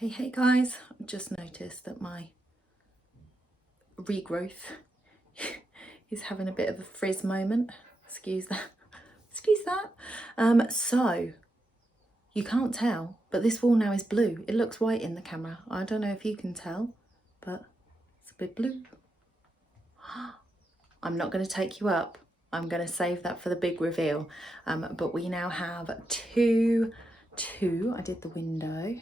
Hey guys, I've just noticed that my regrowth is having a bit of a frizz moment. Excuse that. So you can't tell, but this wall now is blue. It looks white in the camera. I don't know if you can tell, but it's a bit blue. I'm not going to take you up. I'm going to save that for the big reveal. But we now have two. I did the window.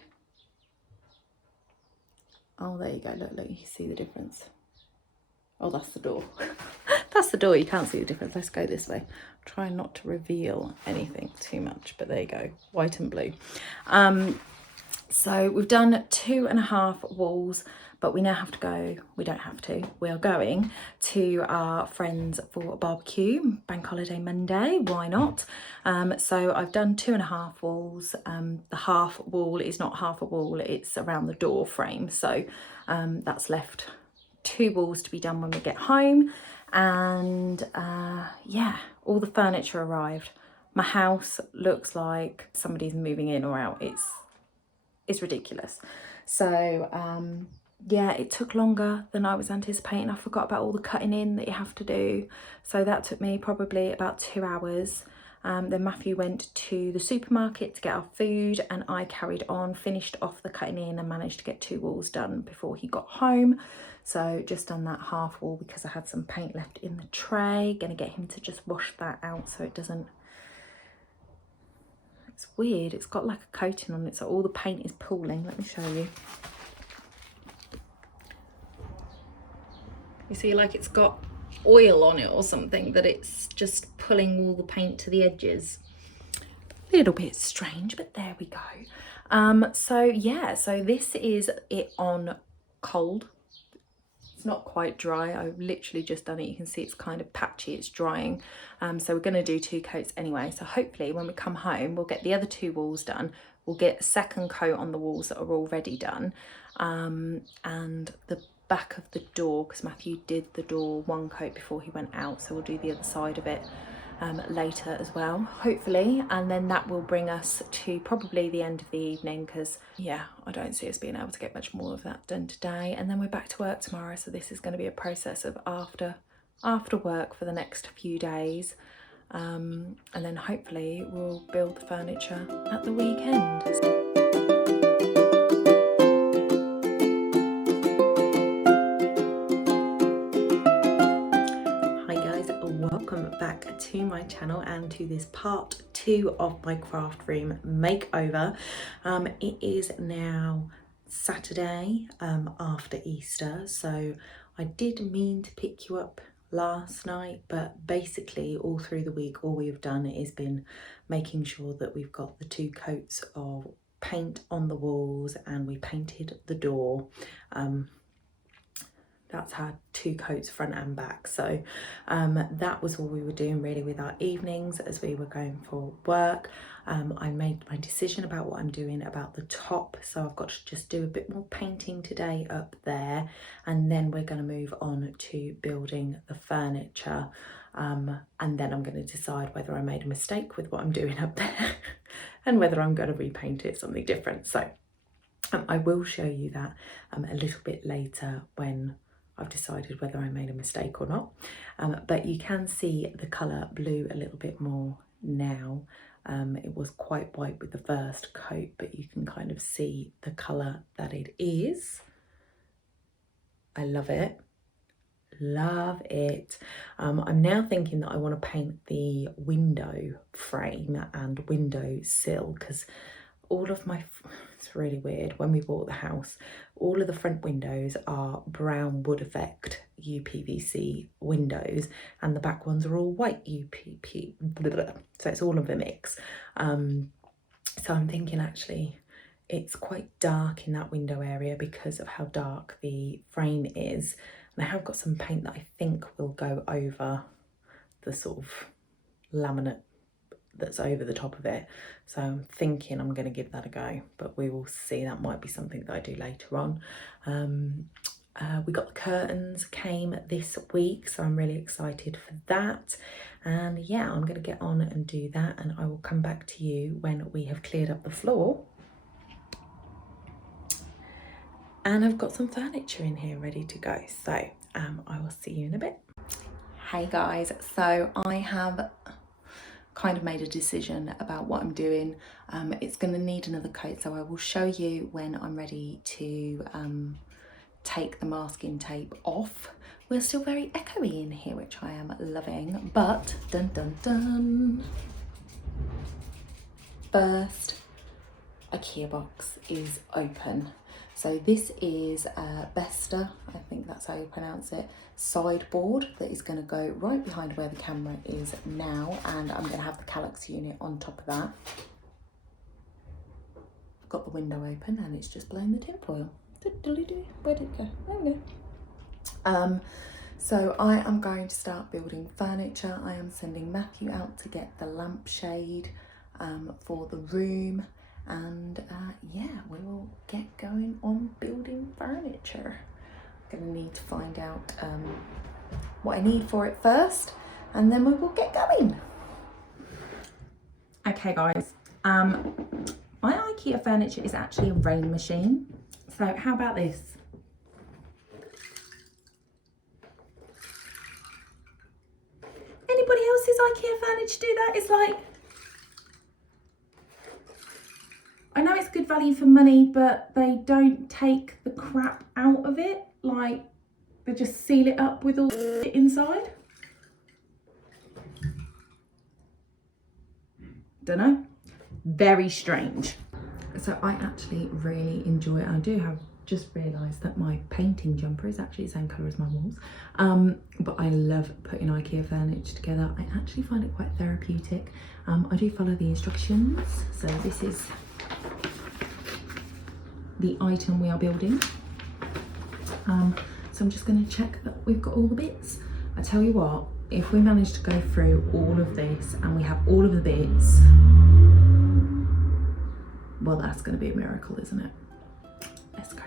Oh, there you go. Look, you see the difference. Oh, that's the door. That's the door. You can't see the difference. Let's go this way. Try not to reveal anything too much, but there you go. White and blue. So we've done 2.5 walls, but we now have to go. We don't have to. We are going to our friends for a barbecue, Bank Holiday Monday. Why not? So I've done 2.5 walls. The half wall is not half a wall. It's around the door frame. So that's left 2 walls to be done when we get home. And yeah, all the furniture arrived. My house looks like somebody's moving in or out. It's ridiculous. So yeah, it took longer than I was anticipating. I forgot about all the cutting in that you have to do. So that took me probably about 2 hours. Then Matthew went to the supermarket to get our food, and I carried on, finished off the cutting in and managed to get 2 walls done before he got home. So just done that half wall because I had some paint left in the tray. Gonna get him to just wash that out so it doesn't, it's weird, it's got like a coating on it, so all the paint is pooling. Let me show you. You see, like it's got oil on it or something, that it's just pulling all the paint to the edges. A little bit strange, but there we go. So yeah, so this is it on cold. It's not quite dry. I've literally just done it. You can see it's kind of patchy, it's drying. So we're going to do 2 coats anyway. So hopefully when we come home, we'll get the other 2 walls done. We'll get a second coat on the walls that are already done. And the back of the door, because Matthew did the door 1 coat before he went out. So we'll do the other side of it later as well, hopefully, and then that will bring us to probably the end of the evening, because yeah, I don't see us being able to get much more of that done today, and then we're back to work tomorrow. So this is going to be a process of after work for the next few days, and then hopefully we'll build the furniture at the weekend. Welcome back to my channel and to this part 2 of my craft room makeover. It is now Saturday after Easter, so I did mean to pick you up last night, but basically all through the week all we've done is been making sure that we've got the 2 coats of paint on the walls, and we painted the door. That's had 2 coats front and back. So that was all we were doing really with our evenings as we were going for work. I made my decision about what I'm doing about the top. So I've got to just do a bit more painting today up there. And then we're going to move on to building the furniture. And then I'm going to decide whether I made a mistake with what I'm doing up there and whether I'm going to repaint it something different. So I will show you that a little bit later when I've decided whether I made a mistake or not, but you can see the colour blue a little bit more now. It was quite white with the first coat, but you can kind of see the colour that it is. I love it. Love it. I'm now thinking that I want to paint the window frame and window sill, because all of my, it's really weird, when we bought the house, all of the front windows are brown wood effect UPVC windows, and the back ones are all white UPP, so it's all of a mix. So I'm thinking actually it's quite dark in that window area because of how dark the frame is, and I have got some paint that I think will go over the sort of laminate that's over the top of it. So I'm thinking I'm going to give that a go, but we will see. That might be something that I do later on. We got the curtains came this week, so I'm really excited for that. And yeah, I'm going to get on and do that, and I will come back to you when we have cleared up the floor And I've got some furniture in here ready to go. So I will see you in a bit. Hey guys, so I have kind of made a decision about what I'm doing. It's going to need another coat, so I will show you when I'm ready to take the masking tape off. We're still very echoey in here, which I am loving, but dun dun dun. First, Ikea box is open. So this is Besta, I think that's how you pronounce it, sideboard that is going to go right behind where the camera is now, and I'm going to have the Kallax unit on top of that. Got the window open and it's just blowing the tinfoil. Where did it go? There we go. So I am going to start building furniture. I am sending Matthew out to get the lampshade for the room. And yeah, we will get going on building furniture. I'm gonna need to find out what I need for it first, and then we will get going. Okay guys, my Ikea furniture is actually a rain machine. So how about this? Anybody else's Ikea furniture do that? It's like, I know it's good value for money, but they don't take the crap out of it. Like, they just seal it up with all the shit inside. Don't know. Very strange. So I actually really enjoy it. I do have just realised that my painting jumper is actually the same colour as my walls. But I love putting Ikea furniture together. I actually find it quite therapeutic. I do follow the instructions. So this is the item we are building. So I'm just going to check that we've got all the bits. I tell you what, if we manage to go through all of this and we have all of the bits, well, that's going to be a miracle, isn't it? Let's go.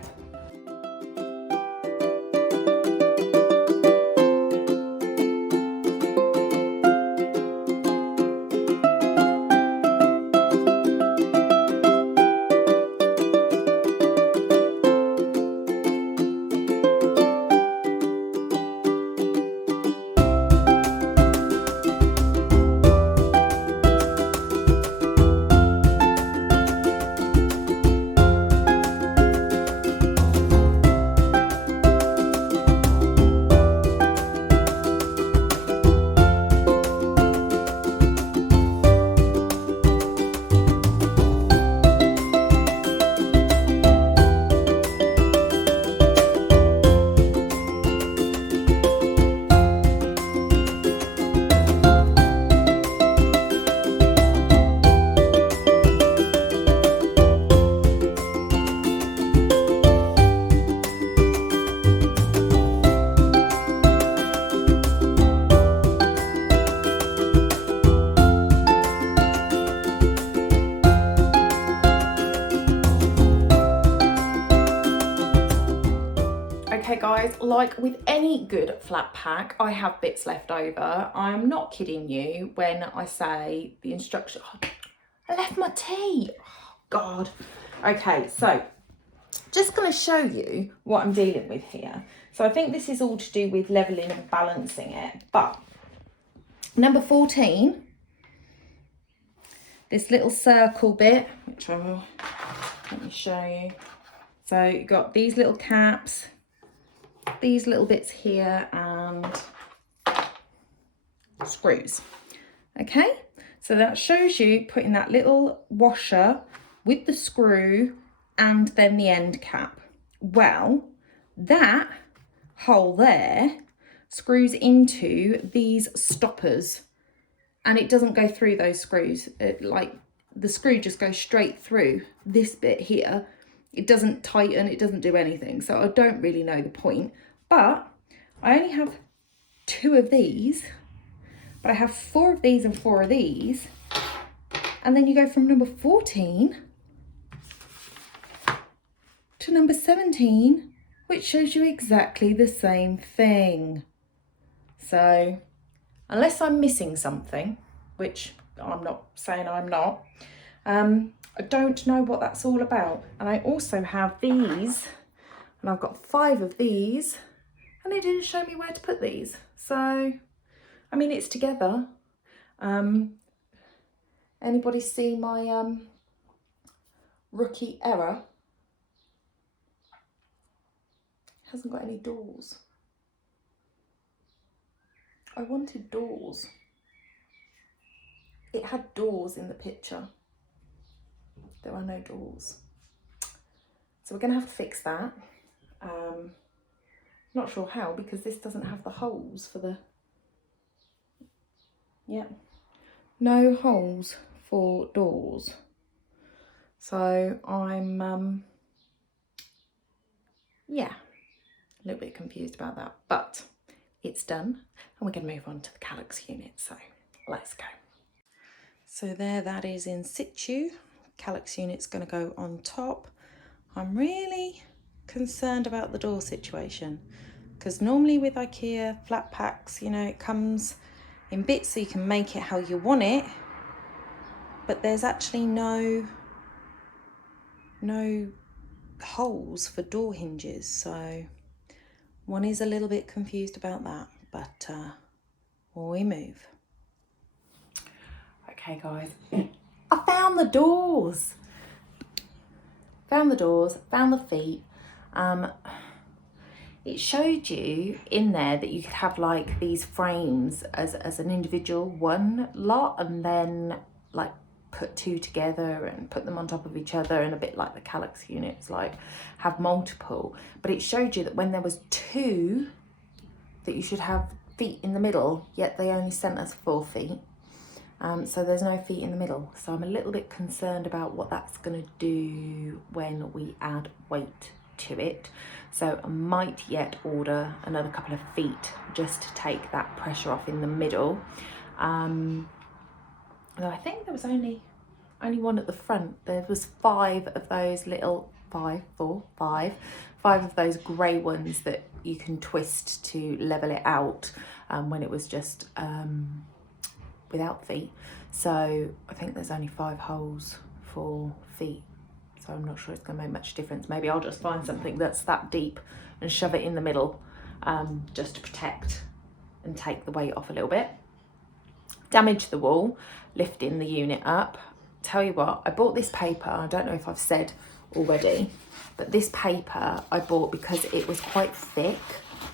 Okay guys, like with any good flat pack, I have bits left over. I'm not kidding you when I say the instruction. Oh, I left my tea. Oh, God. Okay, so just going to show you what I'm dealing with here. So I think this is all to do with leveling and balancing it. But number 14, this little circle bit, which I will, let me show you. So you've got these little caps, these little bits here, and screws. Okay, so that shows you putting that little washer with the screw and then the end cap. Well, that hole there screws into these stoppers and it doesn't go through those screws. Like the screw just goes straight through this bit here. It doesn't tighten, it doesn't do anything. So I don't really know the point, but I only have 2 of these, but I have 4 of these and 4 of these. And then you go from number 14 to number 17, which shows you exactly the same thing. So unless I'm missing something, which I'm not saying I'm not, I don't know what that's all about. And I also have these And I've got 5 of these and it didn't show me where to put these. So, I mean, it's together. Anybody see my rookie error? Hasn't got any doors. I wanted doors. It had doors in the picture. There are no doors. So we're gonna have to fix that. Not sure how, because this doesn't have the holes for the, no holes for doors. So I'm, a little bit confused about that, but it's done and we're gonna move on to the Kallax unit, so let's go. So there, that is in situ. Kallax unit's gonna go on top. I'm really concerned about the door situation, because normally with Ikea flat packs, you know, it comes in bits so you can make it how you want it, but there's actually no holes for door hinges, so one is a little bit confused about that, but we move. Okay guys, I found the doors. Found the feet. It showed you in there that you could have like these frames as an individual one lot, and then like put 2 together and put them on top of each other, and a bit like the Kallax units, like have multiple. But it showed you that when there was 2, that you should have feet in the middle, yet they only sent us 4 feet. So there's no feet in the middle. So I'm a little bit concerned about what that's going to do when we add weight to it. So I might yet order another couple of feet just to take that pressure off in the middle. Though I think there was only one at the front. There was 5 of those little, 5 of those grey ones that you can twist to level it out, when it was just without feet. So I think there's only 5 holes for feet, so I'm not sure it's going to make much difference. Maybe I'll just find something that's that deep and shove it in the middle, just to protect and take the weight off a little bit. Damage the wall, lifting the unit up. Tell you what, I bought this paper, I don't know if I've said already, but this paper I bought because it was quite thick.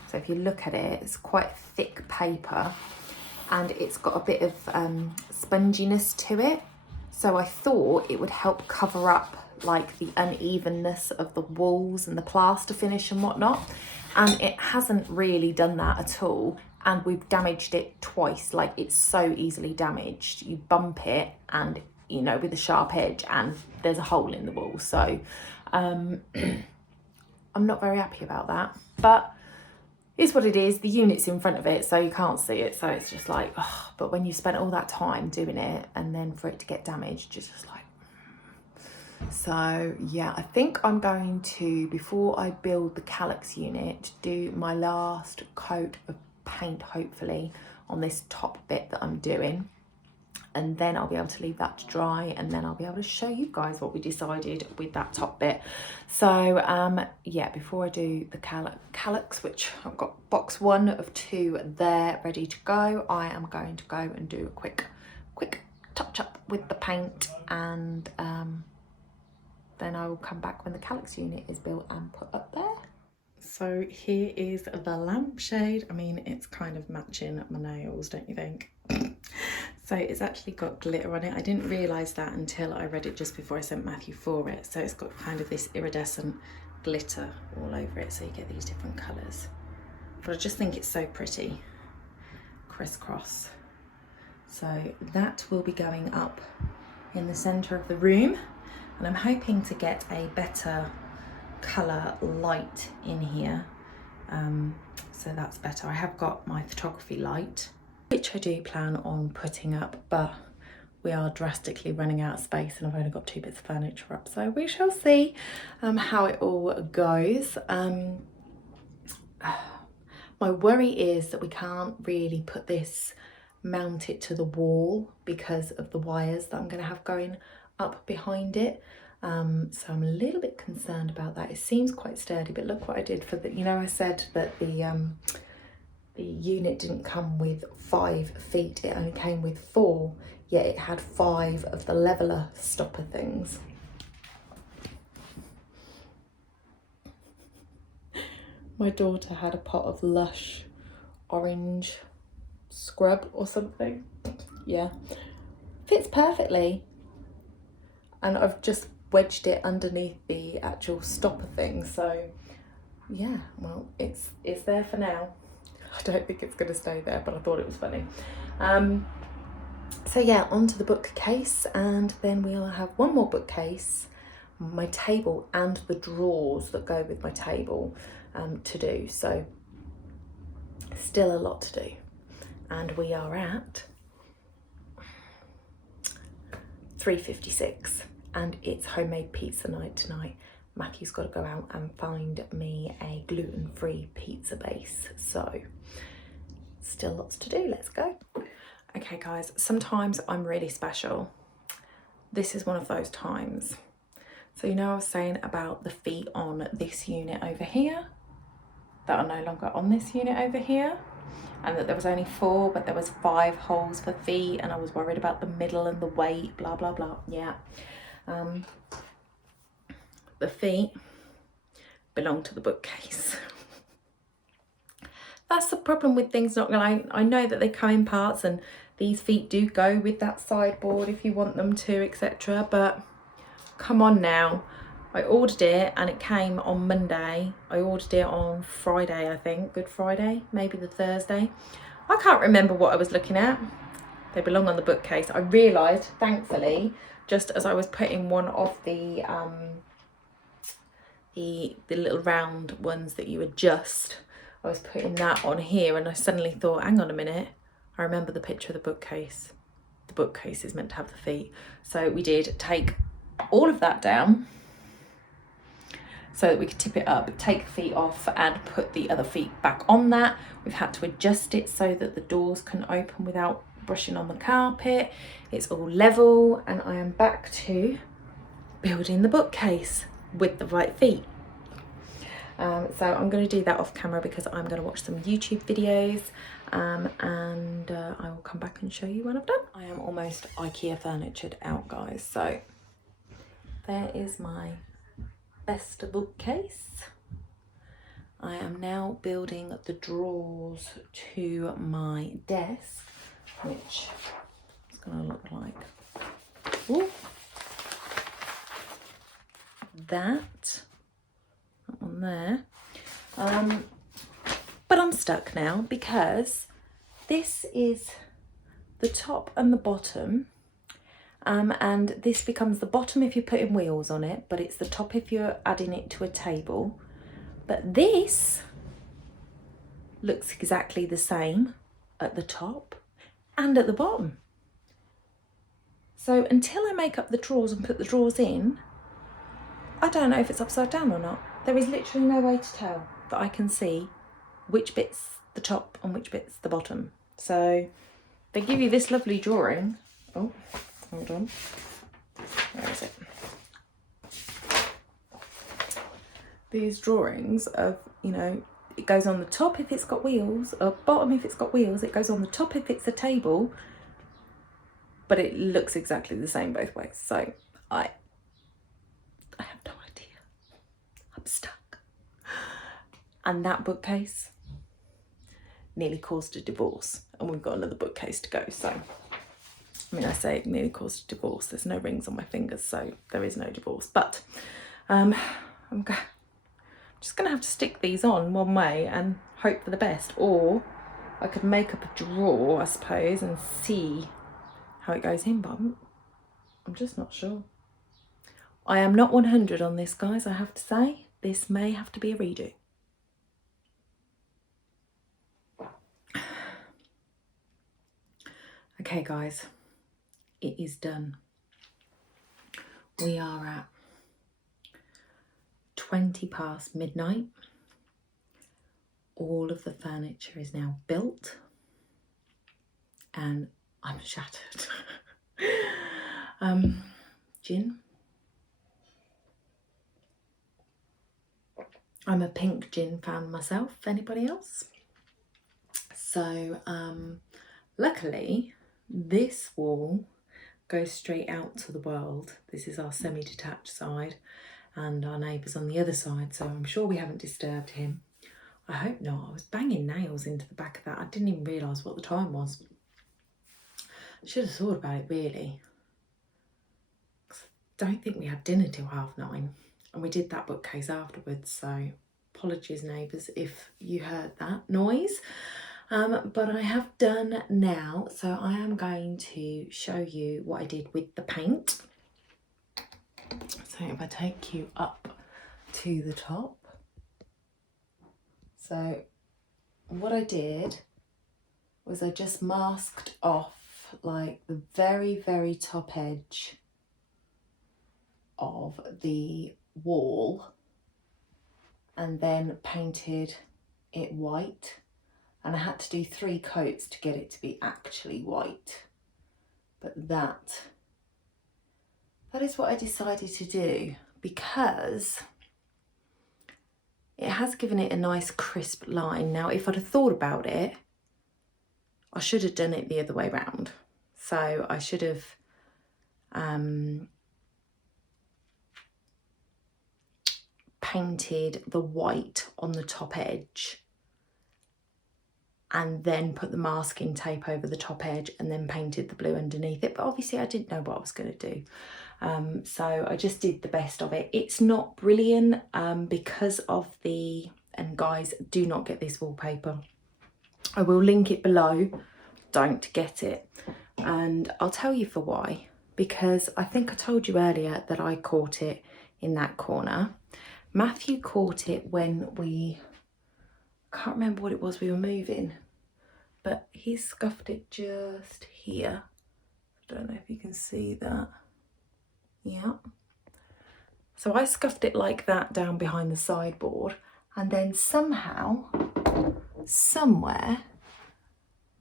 So if you look at it, it's quite thick paper, and it's got a bit of sponginess to it. So I thought it would help cover up like the unevenness of the walls and the plaster finish and whatnot. And it hasn't really done that at all. And we've damaged it twice. Like, it's so easily damaged. You bump it and, you know, with a sharp edge, and there's a hole in the wall. So I'm not very happy about that, but it's what it is. The unit's in front of it, so you can't see it, so it's just like, oh. But when you spent all that time doing it and then for it to get damaged, you're just like, so yeah, I think I'm going to, before I build the Kallax unit, do my last coat of paint, hopefully, on this top bit that I'm doing, and then I'll be able to leave that to dry, and then I'll be able to show you guys what we decided with that top bit. So yeah, before I do the Kallax, which I've got box 1 of 2 there ready to go, I am going to go and do a quick touch up with the paint, and then I will come back when the Kallax unit is built and put up there. So here is the lampshade. I mean, it's kind of matching my nails, don't you think? So it's actually got glitter on it. I didn't realise that until I read it just before I sent Matthew for it. So it's got kind of this iridescent glitter all over it, so you get these different colours. But I just think it's so pretty. Crisscross. So that will be going up in the centre of the room, and I'm hoping to get a better colour light in here, so that's better. I have got my photography light, which I do plan on putting up, but we are drastically running out of space and I've only got 2 bits of furniture up, so we shall see how it all goes. My worry is that we can't really put this, mount it to the wall because of the wires that I'm going to have going up behind it. So I'm a little bit concerned about that. It seems quite sturdy, but look what I did for the, you know, I said that the unit didn't come with 5 feet, it only came with 4, yet it had 5 of the leveler stopper things. My daughter had a pot of Lush orange scrub or something. Yeah, fits perfectly. And I've just wedged it underneath the actual stopper thing. So yeah, well, it's there for now. I don't think it's going to stay there, but I thought it was funny. So yeah, onto the bookcase, and then we'll have one more bookcase, my table, and the drawers that go with my table to do. So still a lot to do, and we are at 3:56, and it's homemade pizza night tonight. Mackie's got to go out and find me a gluten-free pizza base, so still lots to do. Let's go. Okay guys, sometimes I'm really special. This is one of those times. So you know I was saying about the feet on this unit over here that are no longer on this unit over here, and that there was only 4 but there was 5 holes for feet, and I was worried about the middle and the weight, blah blah blah. Yeah, the feet belong to the bookcase. That's the problem with things not going. I know that they come in parts, and these feet do go with that sideboard if you want them to, etc. But come on now. I ordered it and it came on Monday. I ordered it on Friday, I think. Good Friday, maybe the Thursday. I can't remember what I was looking at. They belong on the bookcase. I realised, thankfully, just as I was putting one of the little round ones that you adjust, I was putting that on here, and I suddenly thought, hang on a minute, I remember the picture of the bookcase. The bookcase is meant to have the feet. So we did take all of that down so that we could tip it up, take the feet off and put the other feet back on that. We've had to adjust it so that the doors can open without brushing on the carpet. It's all level, and I am back to building the bookcase with the right feet. So I'm going to do that off camera because I'm going to watch some YouTube videos, and I will come back and show you when I've done. I am almost Ikea furnitured out, guys. So there is my best bookcase. I am now building the drawers to my desk, which is going to look like that one there. But I'm stuck now because this is the top and the bottom, and this becomes the bottom if you're putting wheels on it, but it's the top if you're adding it to a table. But this looks exactly the same at the top and at the bottom. So until I make up the drawers and put the drawers in, I don't know if it's upside down or not. There is literally no way to tell, that I can see which bit's the top and which bit's the bottom. So they give you this lovely drawing. Oh, hold on. Where is it? These drawings of, you know, it goes on the top if it's got wheels, or bottom if it's got wheels. It goes on the top if it's a table, but it looks exactly the same both ways. So I have no idea. I'm stuck. And that bookcase nearly caused a divorce, and we've got another bookcase to go. So, I mean, I say it nearly caused a divorce. There's no rings on my fingers, so there is no divorce. But I'm just going to have to stick these on one way and hope for the best. Or I could make up a drawer, I suppose, and see how it goes in. But I'm just not sure. I am not 100 on this, guys, I have to say. This may have to be a redo. Okay, guys, it is done. We are at 20 past midnight. All of the furniture is now built, and I'm shattered. Gin, I'm a pink gin fan myself. Anybody else? So luckily this wall goes straight out to the world. This is our semi-detached side and our neighbour's on the other side, so I'm sure we haven't disturbed him. I hope not. I was banging nails into the back of that. I didn't even realise what the time was. I should have thought about it really. I don't think we had dinner till 9:30 and we did that bookcase afterwards, so apologies neighbours if you heard that noise. But I have done now, so I am going to show you what I did with the paint. So if I take you up to the top. So what I did was I just masked off like the very, very top edge of the wall and then painted it white. And I had to do 3 coats to get it to be actually white. But that is what I decided to do, because it has given it a nice crisp line. Now, if I'd have thought about it, I should have done it the other way round. So I should have painted the white on the top edge and then put the masking tape over the top edge and then painted the blue underneath it. But obviously I didn't know what I was going to do. So I just did the best of it. It's not brilliant because of and guys, do not get this wallpaper. I will link it below. Don't get it. And I'll tell you for why. Because I think I told you earlier that I caught it in that corner. Matthew caught it when I can't remember what it was we were moving, but he scuffed it just here. I don't know if you can see that. Yeah. So I scuffed it like that down behind the sideboard, and then somehow, somewhere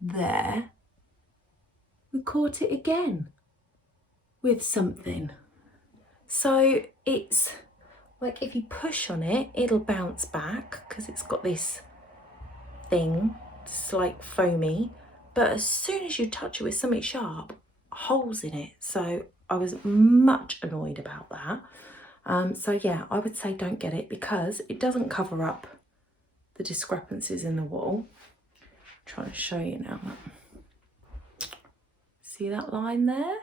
there, we caught it again with something. So it's like if you push on it, it'll bounce back because it's got this thing, it's like foamy, but as soon as you touch it with something sharp, holes in it. So I was much annoyed about that. So yeah, I would say don't get it because it doesn't cover up the discrepancies in the wall. I'm trying to show you now. See that line there?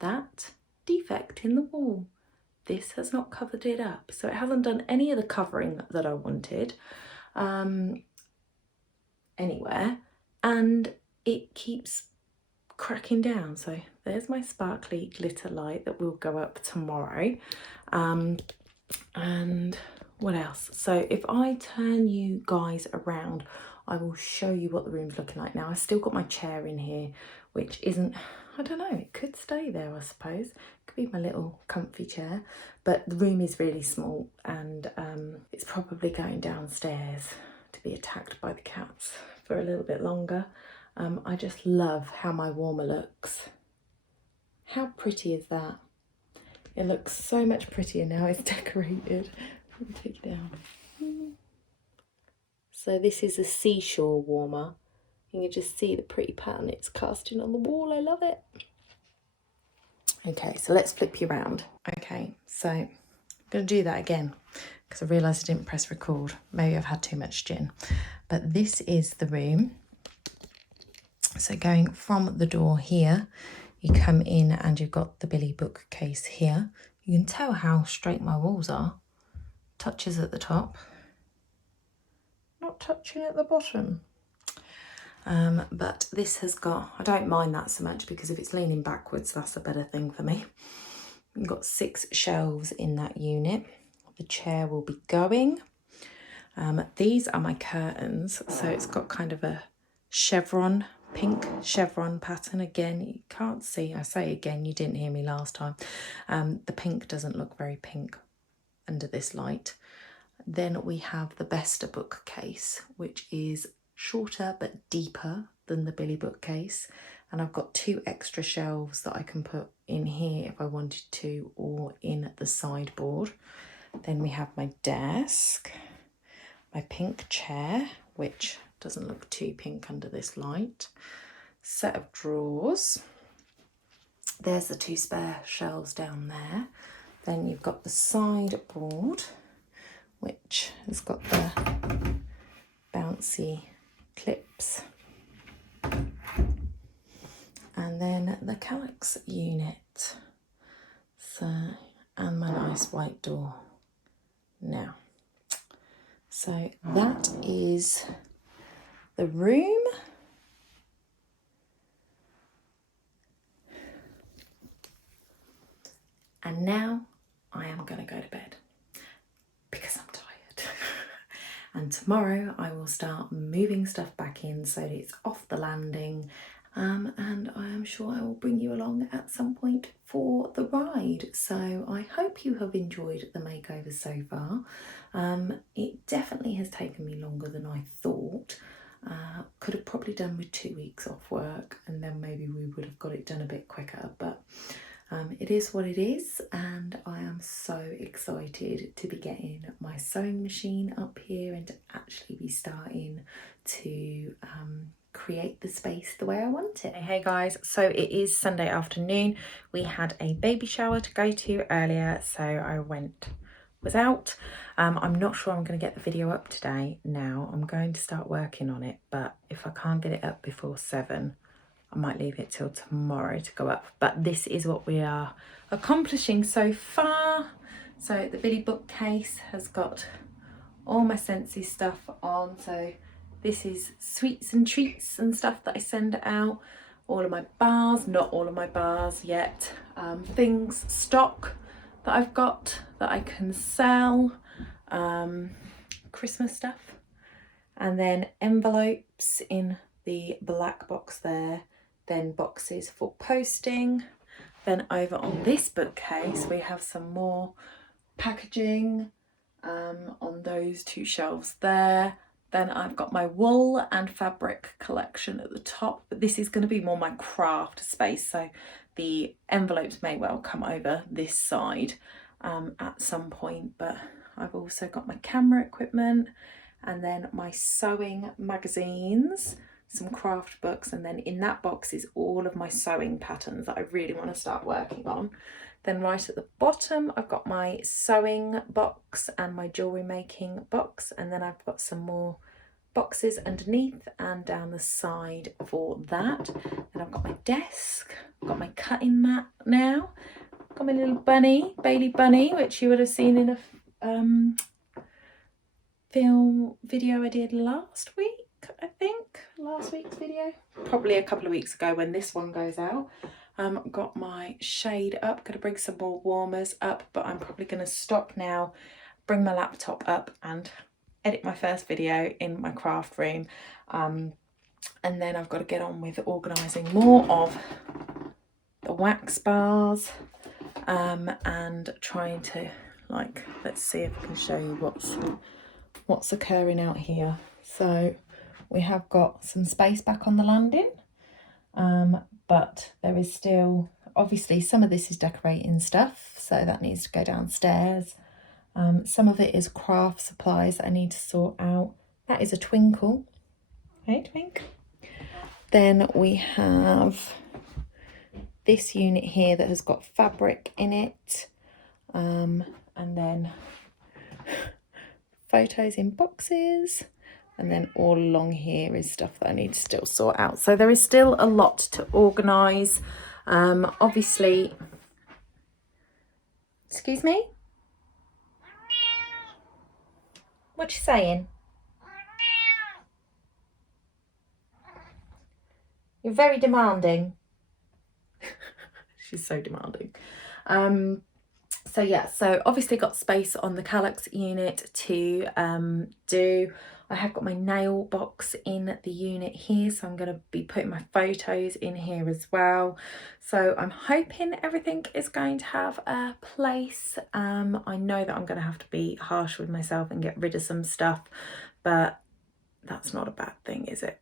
That defect in the wall. This has not covered it up. So it hasn't done any of the covering that I wanted anywhere, and it keeps cracking down. So there's my sparkly glitter light that will go up tomorrow. And what else? So if I turn you guys around, I will show you what the room's looking like now. I've still got my chair in here, which isn't, I don't know, it could stay there, I suppose. It could be my little comfy chair, but the room is really small, and it's probably going downstairs to be attacked by the cats for a little bit longer. I just love how my warmer looks. How pretty is that? It looks so much prettier now it's decorated. Let me take it down. So this is a seashore warmer. You can just see the pretty pattern it's casting on the wall. I love it. Okay, so let's flip you around. Okay, so I'm going to do that again because I realised I didn't press record. Maybe I've had too much gin. But this is the room. So going from the door here, you come in and you've got the Billy bookcase here. You can tell how straight my walls are. Touches at the top. Not touching at the bottom. But this has got, I don't mind that so much because if it's leaning backwards, that's a better thing for me. You've got 6 shelves in that unit. The chair will be going. These are my curtains. So it's got kind of a chevron, pink chevron pattern. Again, you can't see, I say again, you didn't hear me last time. The pink doesn't look very pink under this light. Then we have the Besta bookcase, which is shorter but deeper than the Billy bookcase, and I've got 2 extra shelves that I can put in here if I wanted to, or in the sideboard. Then we have my desk, my pink chair, which doesn't look too pink under this light, set of drawers. There's the 2 spare shelves down there. Then you've got the sideboard, which has got the bouncy clips. And then the Kallax unit. So, and my nice white door. Now, so that is the room. And now I am going to go to bed because I'm tired. And tomorrow I will start moving stuff back in so that it's off the landing. And I am sure I will bring you along at some point for the ride. So I hope you have enjoyed the makeover so far. It definitely has taken me longer than I thought. Could have probably done with 2 weeks off work, and then maybe we would have got it done a bit quicker, but it is what it is, and I am so excited to be getting my sewing machine up here and to actually be starting to create the space the way I want it. Hey guys, so it is Sunday afternoon. We had a baby shower to go to earlier, so I was out. I'm not sure I'm going to get the video up today now. I'm going to start working on it, but if I can't get it up before 7, I might leave it till tomorrow to go up. But this is what we are accomplishing so far. So the Billy bookcase has got all my Scentsy stuff on. So this is sweets and treats and stuff that I send out. All of my bars, not all of my bars yet. Things, stock that I've got that I can sell. Christmas stuff. And then envelopes in the black box there. Then boxes for posting. Then over on this bookcase we have some more packaging on those 2 shelves there. Then I've got my wool and fabric collection at the top, but this is going to be more my craft space, so the envelopes may well come over this side at some point. But I've also got my camera equipment, and then my sewing magazines, some craft books, and then in that box is all of my sewing patterns that I really want to start working on. Then right at the bottom I've got my sewing box and my jewellery making box, and then I've got some more boxes underneath and down the side for that. Then I've got my desk, I've got my cutting mat now, I've got my little bunny, Bailey bunny, which you would have seen in a film video I did last week. I think last week's video, probably a couple of weeks ago when this one goes out. Got my shade up, gonna bring some more warmers up, but I'm probably gonna stop now, bring my laptop up and edit my first video in my craft room, and then I've got to get on with organising more of the wax bars, and trying to, like, let's see if I can show you what's occurring out here. So we have got some space back on the landing, but there is still, obviously some of this is decorating stuff, so that needs to go downstairs. Some of it is craft supplies that I need to sort out. That is a Twinkle. Hey, Twink. Then we have this unit here that has got fabric in it, and then photos in boxes. And then all along here is stuff that I need to still sort out. So there is still a lot to organise. Obviously, excuse me? What you saying? You're very demanding. She's so demanding. So yeah, so obviously got space on the Kallax unit to do. I have got my nail box in the unit here, so I'm going to be putting my photos in here as well. So I'm hoping everything is going to have a place. I know that I'm going to have to be harsh with myself and get rid of some stuff, but that's not a bad thing, is it?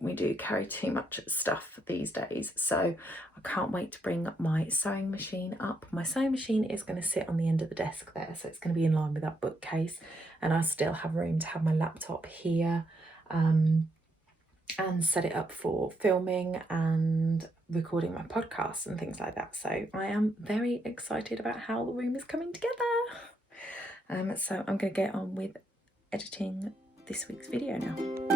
we do carry too much stuff these days, so I can't wait to bring my sewing machine up. My sewing machine is going to sit on the end of the desk there, so it's going to be in line with that bookcase, and I still have room to have my laptop here and set it up for filming and recording my podcasts and things like that. So I am very excited about how the room is coming together. So I'm going to get on with editing this week's video now.